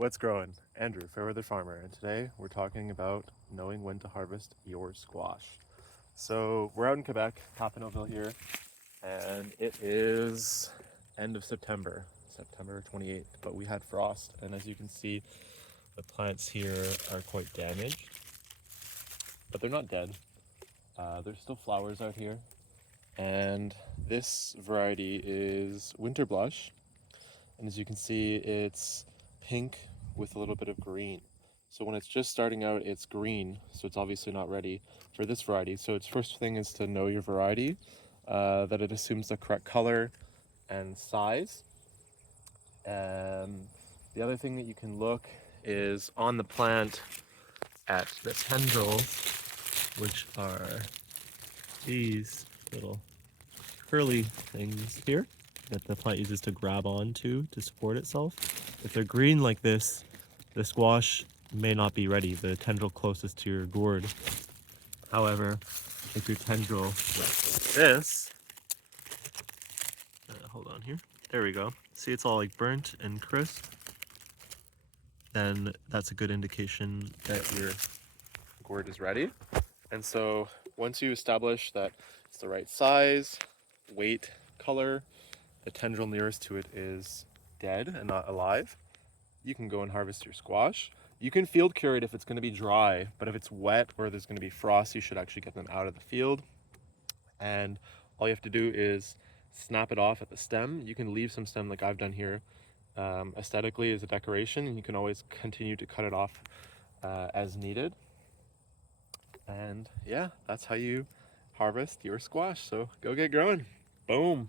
What's growing? Andrew, Fairweather Farmer, and today we're talking about knowing when to harvest your squash. So we're out in Quebec, Papineauville here, and it is end of September, September 28th, but we had frost, and as you can see, the plants here are quite damaged, but they're not dead. There's still flowers out here, and this variety is Winter Blush, and as you can see, it's pink with a little bit of green. So when it's just starting out, it's green, so it's obviously not ready for this variety. So its first thing is to know your variety, that it assumes the correct color and size. The other thing that you can look is on the plant at the tendrils, which are these little curly things here that the plant uses to grab onto to support itself. If they're green like this, the squash may not be ready, the tendril closest to your gourd. However, if your tendril like this, hold on here, there we go. See, it's all like burnt and crisp. Then that's a good indication that your gourd is ready. And so once you establish that it's the right size, weight, color, the tendril nearest to it is dead and not alive, you can go and harvest your squash. You can field cure it if it's going to be dry, but if it's wet or there's going to be frost, you should actually get them out of the field. And all you have to do is snap it off at the stem. You can leave some stem like I've done here aesthetically as a decoration, and you can always continue to cut it off as needed. And yeah, that's how you harvest your squash. So go get growing. Boom.